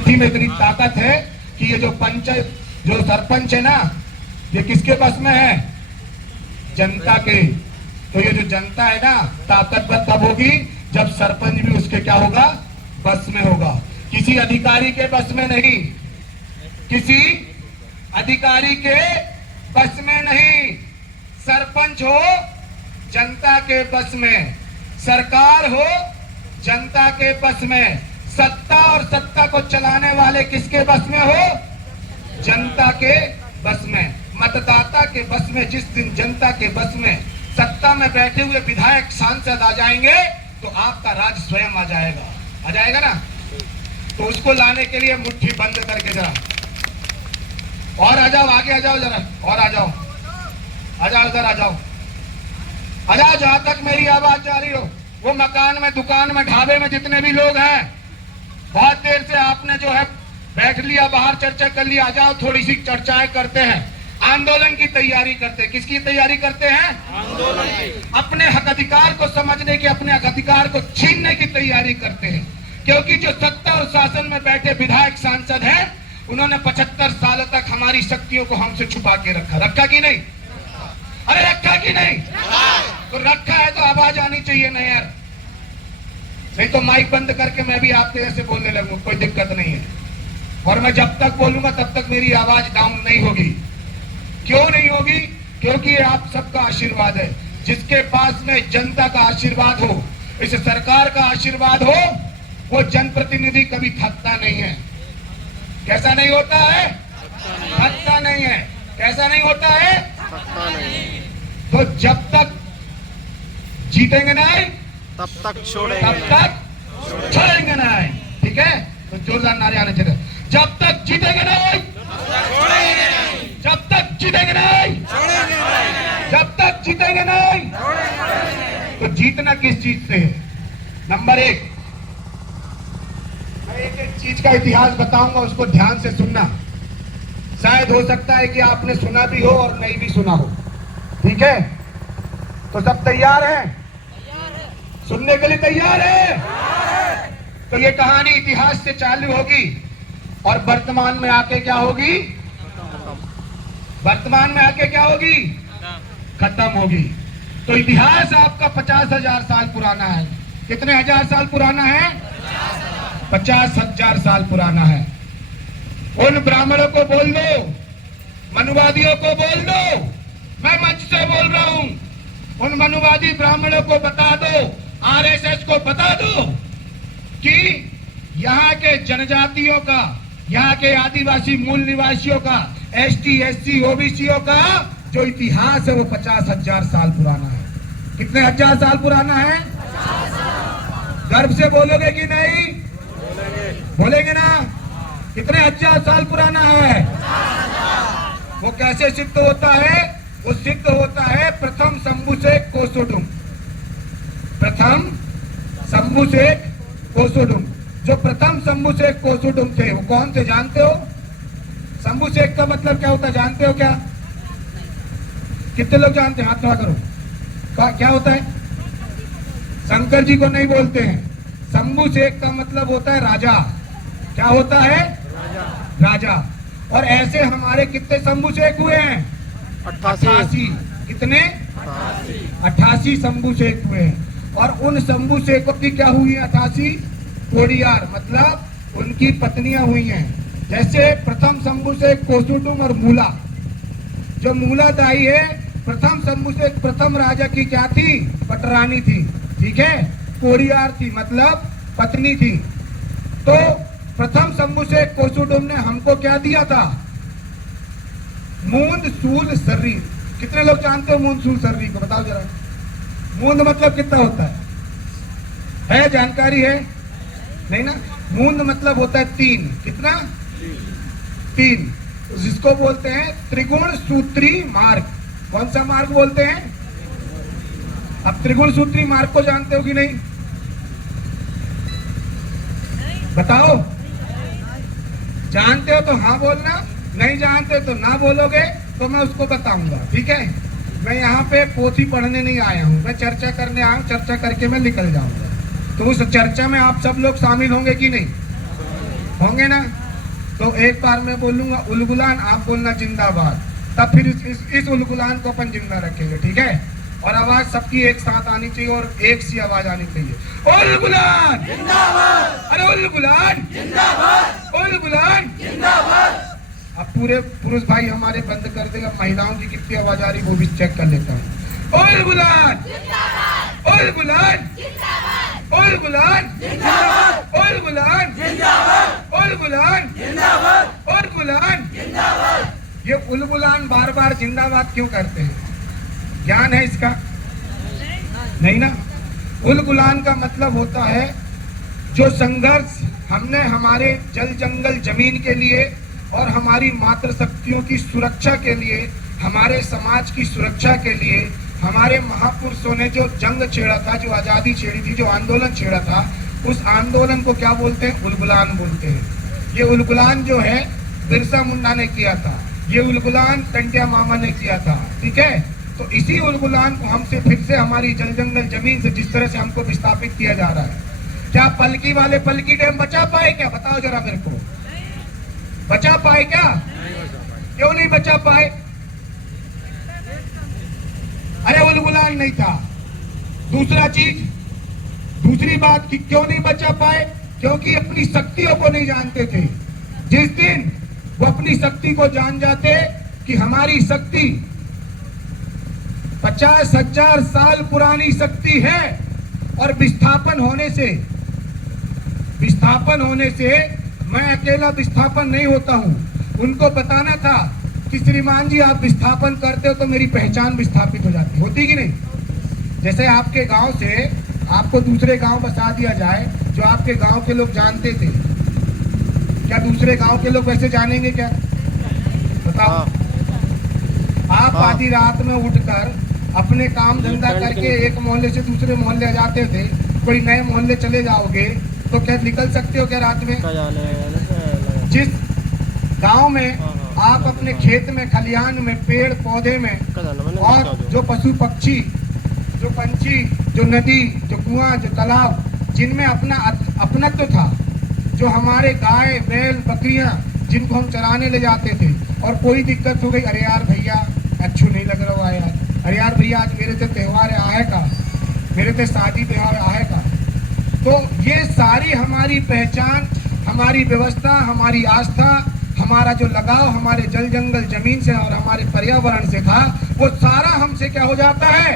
मुट्ठी में इतनी ताकत है कि ये जो पंचायत जो सरपंच है ना, ये किसके बस में है? जनता के। तो ये जो जनता है ना, ताकतवर तब होगी जब सरपंच भी उसके क्या होगा? बस में होगा। किसी अधिकारी के बस में नहीं, किसी अधिकारी के बस में नहीं। सरपंच हो जनता के बस में, सरकार हो जनता के बस में, सत्ता और सत्ता को चलाने वाले किसके बस में हो? जनता के बस में, मतदाता के बस में। जिस दिन जनता के बस में सत्ता में बैठे हुए विधायक सांसद आ जाएंगे तो आपका राज स्वयं आ जाएगा ना। तो उसको लाने के लिए मुट्ठी बंद करके जरा और आ जाओ, आगे आ जाओ जरा, और आ जाओ इधर आ जाओ जहां तक मेरी आवाज जा रही हो। वो मकान में, दुकान में, ढाबे में जितने भी लोग हैं, बहुत देर से आपने जो है बैठ लिया, बाहर चर्चा कर लिया, आ जाओ, थोड़ी सी चर्चाएं करते हैं। आंदोलन की तैयारी करते हैं। किसकी तैयारी करते हैं? आंदोलन की। अपने हक अधिकार को समझने की, अपने हक अधिकार को छीनने की तैयारी करते हैं। क्योंकि जो सत्ता और शासन में बैठे विधायक सांसद हैं, उन्होंने 75 साल तक हमारी शक्तियों को हमसे छुपा के रखा कि नहीं? अरे रखा कि नहीं? तो रखा है तो आवाज आनी चाहिए ना यार। नहीं तो माइक बंद करके मैं भी आपके जैसे बोलने लगूंगा, कोई दिक्कत नहीं है। और मैं जब तक बोलूंगा तब तक मेरी आवाज डाउन नहीं होगी। क्यों नहीं होगी? क्योंकि ये आप सबका आशीर्वाद है। जिसके पास में जनता का आशीर्वाद हो, इस सरकार का आशीर्वाद हो, वो जनप्रतिनिधि कभी थकता नहीं है। कैसा नहीं होता है? थकता नहीं है। कैसा नहीं होता है? तो जब तक जीतेंगे नहीं तब तक छोड़ेंगे नहीं। ठीक है? तो जोरदार नारे आने चाहिए। जब तक जीतेंगे नहीं, जब तक जीतेंगे नहीं, जब तक जीतेंगे नहीं। तो जीतना किस चीज से है? नंबर एक, मैं एक चीज का इतिहास बताऊंगा, उसको ध्यान से सुनना। शायद हो सकता है कि आपने सुना भी हो और नहीं भी सुना हो। ठीक है? तो सब तैयार हैं? सुनने के लिए तैयार है? तो ये कहानी इतिहास से चालू होगी और वर्तमान में आके क्या होगी? वर्तमान में आके क्या होगी? खत्म होगी। तो इतिहास आपका 50,000 साल पुराना है। कितने हजार साल पुराना है? 50,000 साल पुराना है। उन ब्राह्मणों को बोल दो, मनुवादियों को बोल दो, मैं मंच से बोल रहा हूं, उन मनुवादी ब्राह्मणों को बता दो, आरएसएस को बता दो कि यहाँ के जनजातियों का, यहाँ के आदिवासी मूल निवासियों का, एसटी, एससी, ओबीसीओ का जो इतिहास है वो 50,000 साल पुराना है। कितने हजार साल पुराना है? गर्व से बोलोगे कि नहीं? बोलेंगे ना? कितने हजार साल पुराना है? वो कैसे सिद्ध होता है? वो सिद्ध होता है प्रथम शंभुशेख कोसोडुम। प्रथम शंभुशेख कोसोडुम। जो प्रथम शंभुशेख कोसोडुम थे वो कौन थे जानते हो? शंभुशेख का मतलब क्या होता है जानते हो क्या? कितने लोग जानते हैं? हाथ खड़ा करो। क्या होता है? शंकर जी को नहीं बोलते हैं। शंभुशेख का मतलब होता है राजा। क्या होता है? राजा। और ऐसे हमारे कितने शंभुशेख हुए हैं? 88। कितने? 88 शंभुशेख हुए हैं। और उन शंभुशेखों की क्या हुई है? 88 कोड़ियार, मतलब उनकी पत्नियां हुई हैं। जैसे प्रथम शंभुशेख कोसुडुम और मूला। जो मूला दाई है, प्रथम शंभुशेख प्रथम राजा की क्या थी? पटरानी थी। ठीक है? कोड़ियार थी, मतलब पत्नी थी। तो प्रथम शंभुशेख कोसुडुम ने हमको क्या दिया था? मूंद सूल सर्री। कितने लोग जानते हो मूंद सूल सर्री को? बताओ जरा। मूंद मतलब कितना होता है जानकारी है? नहीं ना? मूंद मतलब होता है 3। कितना? 3। जिसको बोलते हैं त्रिगुण सूत्री मार्ग। कौन सा मार्ग बोलते हैं? अब त्रिगुण सूत्री मार्ग को जानते हो कि नहीं? बताओ। जानते हो तो हाँ बोलना, नहीं जानते तो ना बोलोगे तो मैं उसको बताऊंगा। ठीक है? मैं यहाँ पे पोथी पढ़ने नहीं आया हूँ, मैं चर्चा करने आया हूँ। चर्चा करके मैं निकल जाऊंगा। तो उस चर्चा में आप सब लोग शामिल होंगे कि नहीं होंगे? बोलेंगे ना, तो एक बार मैं बोलूंगा उलगुलान, आप बोलना जिंदाबाद, तब फिर इस उलगुलान को अपन जिंदा रखेंगे, ठीक है। और आवाज सबकी एक साथ आनी चाहिए और एक सी आवाज आनी चाहिए। उलगुलान जिंदाबाद, अरे उलगुलान जिंदाबाद, उलगुलान जिंदाबाद। अब पूरे पुरुष भाई हमारे बंद कर देगा, महिलाओं की कितनी आवाज आ रही वो भी चेक कर लेता हूँ। उलगुलान जिंदाबाद, उलगुलान जिंदाबाद, उलगुलान जिंदाबाद, उलगुलान जिंदाबाद, उलगुलान जिंदाबाद, उलगुलान जिंदाबाद। ये उलगुलान बार बार जिंदाबाद क्यों करते हैं? ज्ञान है इसका? नहीं ना। उलगुलान का मतलब होता है जो संघर्ष हमने हमारे जल जंगल जमीन के लिए और हमारी मातृ शक्तियों की सुरक्षा के लिए, हमारे समाज की सुरक्षा के लिए, हमारे महापुरुषों ने जो जंग छेड़ा था, जो आजादी छेड़ी थी, जो आंदोलन छेड़ा था, उस आंदोलन को क्या बोलते हैं? उलगुलान बोलते हैं। ये उलगुलान जो है बिरसा मुंडा ने किया था, ये उलगुलान टंटिया मामा ने किया था, ठीक है। तो इसी उलगुलान को हमसे फिर से हमारी जल जंगल जमीन से जिस तरह से हमको विस्थापित किया जा रहा है, क्या पलकी वाले पलकी डैम बचा पाए क्या? बताओ जरा मेरे को, बचा पाए क्या? क्यों नहीं बचा पाए? अरे उलगुलान नहीं था। दूसरा चीज, दूसरी बात कि क्यों नहीं बचा पाए? क्योंकि अपनी शक्तियों को नहीं जानते थे। जिस दिन वो अपनी शक्ति को जान जाते कि हमारी शक्ति 50,000 साल पुरानी शक्ति है और विस्थापन होने से मैं अकेला विस्थापन नहीं होता हूं। उनको बताना था कि श्रीमान जी आप विस्थापन करते हो तो मेरी पहचान विस्थापित हो जाती, होती कि नहीं? जैसे आपके गांव से आपको दूसरे गांव बसा दिया जाए जो आपके गांव के लोग जानते थे, क्या दूसरे गांव के लोग वैसे जानेंगे क्या? बताओ। आप आधी रात में उठकर अपने काम धंधा करके एक मोहल्ले से दूसरे मोहल्ले जाते थे, कोई नए मोहल्ले चले जाओगे तो क्या निकल सकते हो क्या रात में? जिस गांव में आप अपने खेत में, खलिहान में, पेड़ पौधे में और जो पशु पक्षी, जो पंछी, जो नदी, जो कुआं, जो तालाब, जिनमें अपनत्व था, जो हमारे गाय बैल बकरियां जिनको हम चराने ले जाते थे, और कोई दिक्कत हो गई, अरे यार भैया अच्छू नहीं लग रहा है यार, अरे यार भैया आज मेरे से त्योहार आए का, मेरे से शादी त्योहार आए का। तो ये सारी हमारी पहचान, हमारी व्यवस्था, हमारी आस्था, हमारा जो लगाव हमारे जल जंगल जमीन से और हमारे पर्यावरण से था, वो सारा हमसे क्या हो जाता है?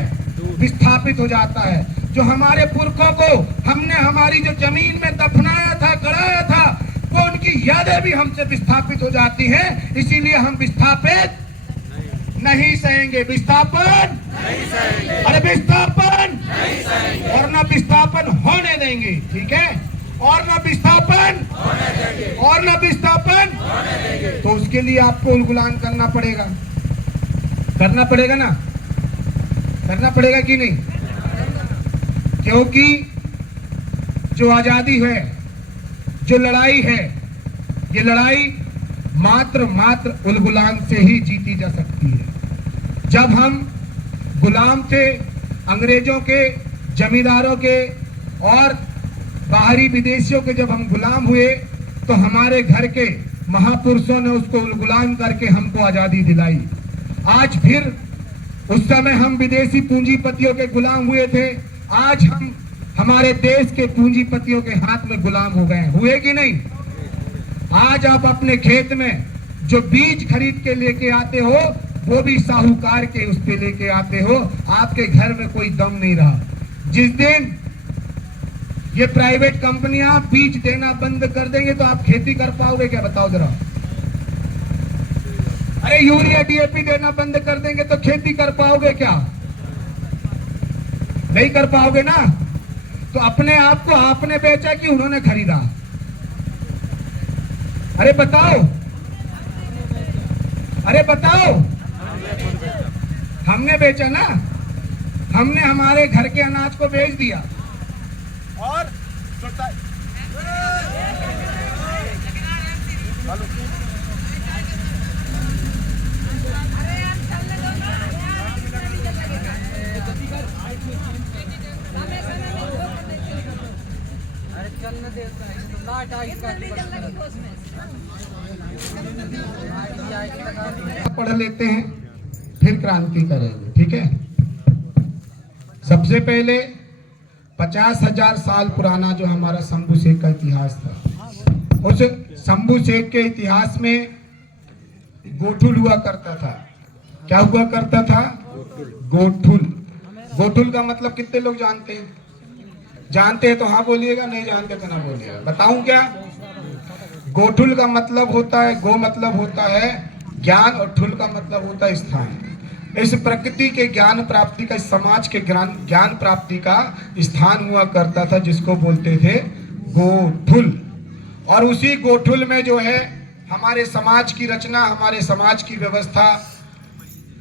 विस्थापित हो जाता है। जो हमारे पुरखों को हमने हमारी जो जमीन में दफनाया था, गड़ाया था, वो उनकी यादें भी हमसे विस्थापित हो जाती हैं। इसीलिए हम विस्थापित नहीं सहेंगे, विस्थापन नहीं सहेंगे, अरे विस्थापन नहीं सहेंगे, और न विस्थापन होने देंगे, ठीक है? और न विस्थापन होने देंगे, और न विस्थापन होने देंगे। तो उसके लिए आपको उलगुलान करना पड़ेगा, करना पड़ेगा ना, करना पड़ेगा कि नहीं? क्योंकि जो आजादी है, जो लड़ाई है, ये लड़ाई मात्र उलगुलान से ही जीती जा सकती है। जब हम गुलाम थे अंग्रेजों के, जमींदारों के और बाहरी विदेशियों के, जब हम गुलाम हुए तो हमारे घर के महापुरुषों ने उसको उलगुलान करके हमको आजादी दिलाई। आज फिर उस समय हम विदेशी पूंजीपतियों के गुलाम हुए थे, आज हम हमारे देश के पूंजीपतियों के हाथ में गुलाम हो गए, हुए कि नहीं? आज आप अपने खेत में जो बीज खरीद के लेके आते हो वो भी साहूकार के उस पे लेके आते हो, आपके घर में कोई दम नहीं रहा। जिस दिन ये प्राइवेट कंपनियां बीज देना बंद कर देंगे तो आप खेती कर पाओगे क्या? बताओ जरा। अरे यूरिया डीएपी देना बंद कर देंगे तो खेती कर पाओगे क्या? नहीं कर पाओगे ना। तो अपने आप को आपने बेचा कि उन्होंने खरीदा? अरे बताओ, अरे बताओ। हमने बेचा ना, हमने हमारे घर के अनाज को बेच दिया। और पढ़ लेते हैं फिर क्रांति करेंगे, ठीक है। सबसे पहले 50,000 साल पुराना जो हमारा शंभू शेख का इतिहास था, उस शंभू शेख के इतिहास में गोठुल हुआ करता था। क्या हुआ करता था? गोठुल। गोठुल का मतलब कितने लोग जानते हैं? जानते हैं तो हाँ बोलिएगा, नहीं जानते तो ना बोलिएगा। बताऊं क्या? गोठुल का मतलब होता है, गो मतलब होता है ज्ञान और ठुल का मतलब होता है स्थान। इस प्रकृति के ज्ञान प्राप्ति का, इस समाज के ज्ञान प्राप्ति का स्थान हुआ करता था, जिसको बोलते थे गोठुल। और उसी गोठुल में जो है हमारे समाज की रचना, हमारे समाज की व्यवस्था,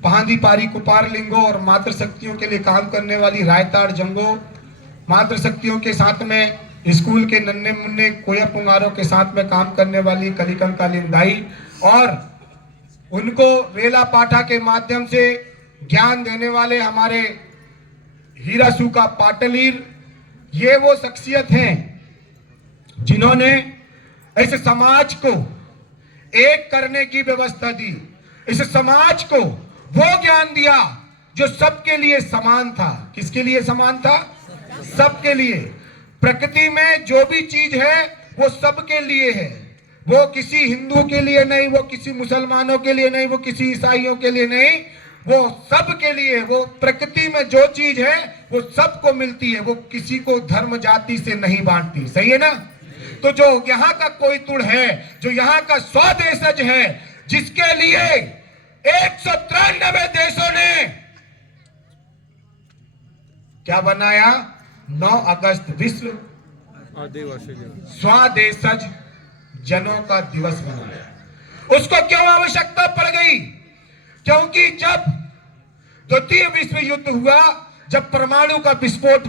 पहांदी पारी कुपार लिंगो और मातृशक्तियों के लिए काम करने वाली रायताड़ जंगो, मातृशक्तियों के साथ में स्कूल के नन्हे मुन्ने कोया पुंगारों के साथ में काम करने वाली कलिकम का लिंदाई, और उनको वेला पाठा के माध्यम से ज्ञान देने वाले हमारे हीरासू का पाटलीर, ये वो शख्सियत हैं जिन्होंने इस समाज को एक करने की व्यवस्था दी। इस समाज को वो ज्ञान दिया जो सबके लिए समान था। किसके लिए समान था? सबके लिए। प्रकृति में जो भी चीज है वो सबके लिए है। वो किसी हिंदू के लिए नहीं, वो किसी मुसलमानों के लिए नहीं, वो किसी ईसाइयों के लिए नहीं, वो सबके लिए। वो प्रकृति में जो चीज है वो सबको मिलती है, वो किसी को धर्म जाति से नहीं बांटती। सही है ना? तो जो यहाँ का कोई तुड़ है, जो यहाँ का स्वदेशज है, जिसके लिए 193 देशों ने क्या बनाया? 9 अगस्त विश्व स्वदेशज जनों का दिवस बनाया। उसको क्यों आवश्यकता पड़ गई? क्योंकि जब द्वितीय विश्व युद्ध हुआ, जब परमाणु का विस्फोट